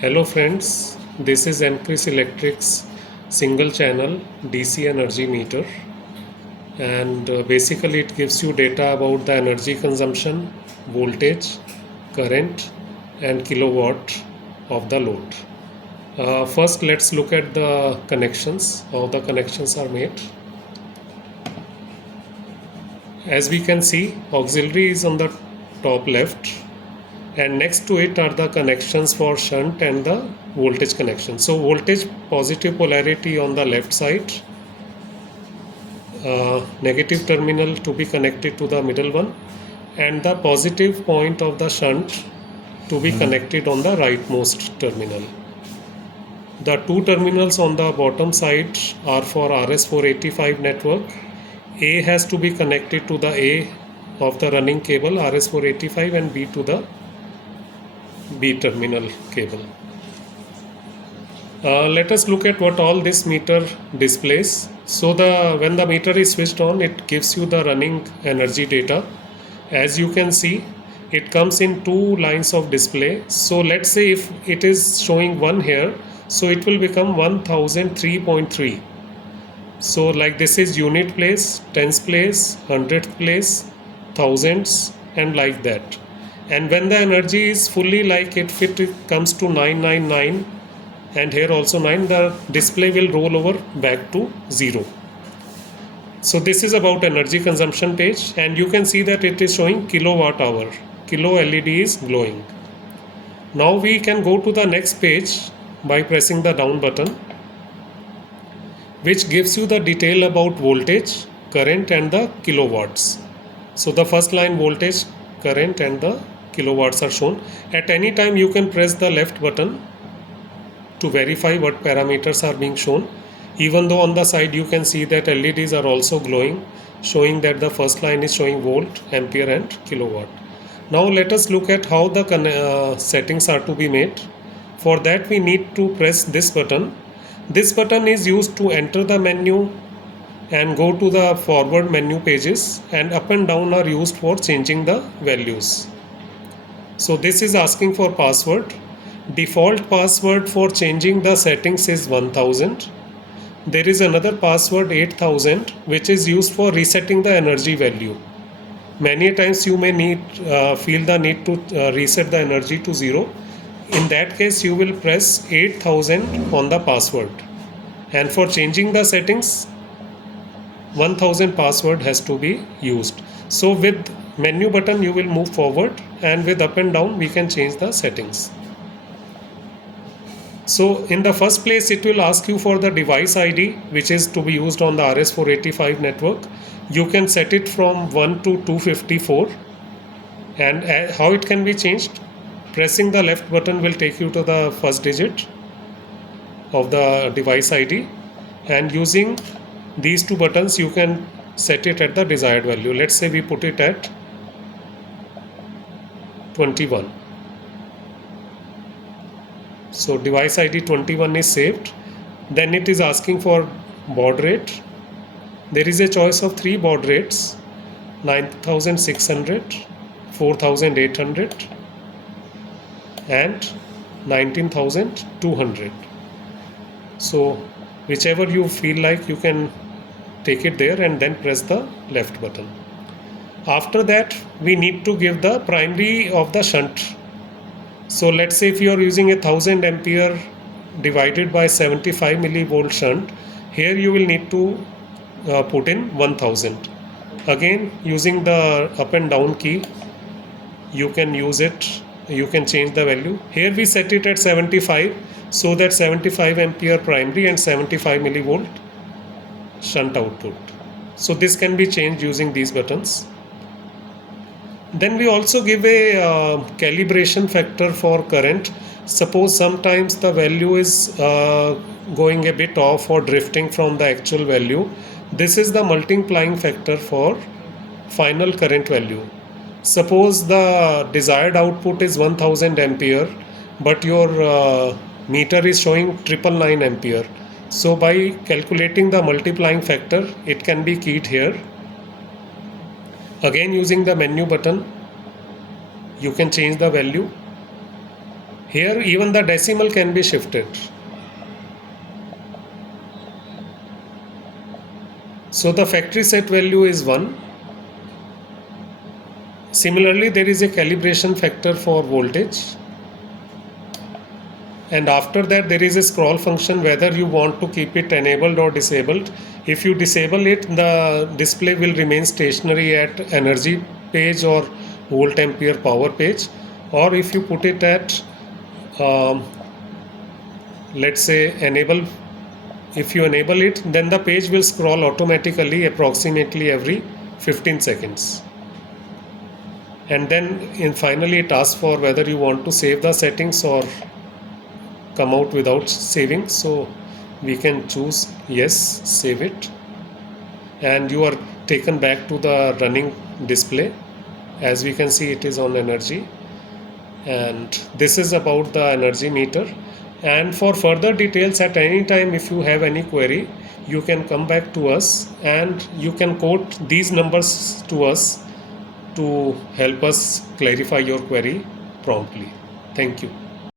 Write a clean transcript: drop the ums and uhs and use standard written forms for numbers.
Hello friends, this is M-Kris Electric's single channel DC energy meter, and basically it gives you data about the energy consumption, voltage, current and kilowatt of the load. First let's look at the connections, how the connections are made. As we can see, auxiliary is on the top left, and next to it are the connections for shunt and the voltage connection. So voltage positive polarity on the left side, negative terminal to be connected to the middle one, and the positive point of the shunt to be connected on the rightmost terminal. The two terminals on the bottom side are for RS485 network. A has to be connected to the A of the running cable RS485 and B to the B terminal cable. Let us look at what all this meter displays. So when the meter is switched on, it gives you the running energy data. As you can see, it comes in two lines of display. So let's say if it is showing 1 here, so it will become 1003.3. So like this is unit place, tens place, hundredth place, thousands, and like that. And when the energy is fully, like if it comes to 999 and here also 9, the display will roll over back to 0. So this is about energy consumption page, and you can see that it is showing kilowatt hour. Kilo LED is glowing. Now we can go to the next page by pressing the down button, which gives you the detail about voltage, current and the kilowatts. So the first line voltage, current and the kilowatts are shown. At any time you can press the left button to verify what parameters are being shown, even though on the side you can see that LEDs are also glowing, showing that the first line is showing volt, ampere and kilowatt. Now let us look at how the settings are to be made. For that we need to press this button. This button is used to enter the menu and go to the forward menu pages, and up and down are used for changing the values. So this is asking for password. Default password for changing the settings is 1000. There is another password 8000 which is used for resetting the energy value. Many times you may feel the need to reset the energy to 0. In that case you will press 8000 on the password, and for changing the settings 1000 password has to be used. So with menu button you will move forward, and with up and down we can change the settings. So in the first place it will ask you for the device ID, which is to be used on the RS485 network. You can set it from 1 to 254, and how it can be changed? Pressing the left button will take you to the first digit of the device ID, and using these two buttons you can set it at the desired value. Let's say we put it at 21. So device ID 21 is saved. Then it is asking for baud rate. There is a choice of 3 baud rates: 9600, 4800 and 19200. So whichever you feel like, you can take it there and then press the left button. After that we need to give the primary of the shunt. So let's say if you are using 1000 ampere divided by 75 millivolt shunt, here you will need to put in 1000. Again, using the up and down key you can use it, you can change the value. Here we set it at 75, so that 75 ampere primary and 75 millivolt shunt output. So this can be changed using these buttons. Then we also give a calibration factor for current. Suppose sometimes the value is going a bit off or drifting from the actual value. This is the multiplying factor for final current value. Suppose the desired output is 1000 ampere, but your meter is showing 999 ampere. So by calculating the multiplying factor, it can be keyed here. Again, using the menu button you can change the value. Here even the decimal can be shifted. So the factory set value is 1. Similarly, there is a calibration factor for voltage, and after that there is a scroll function whether you want to keep it enabled or disabled. If you disable it, the display will remain stationary at energy page or volt ampere power page, or if you put it at let's say enable, if you enable it, then the page will scroll automatically approximately every 15 seconds. And then finally it asks for whether you want to save the settings or come out without saving. So we can choose yes, save it, and you are taken back to the running display. As we can see, it is on energy, and this is about the energy meter. And for further details, at any time if you have any query, you can come back to us and you can quote these numbers to us to help us clarify your query promptly. Thank you.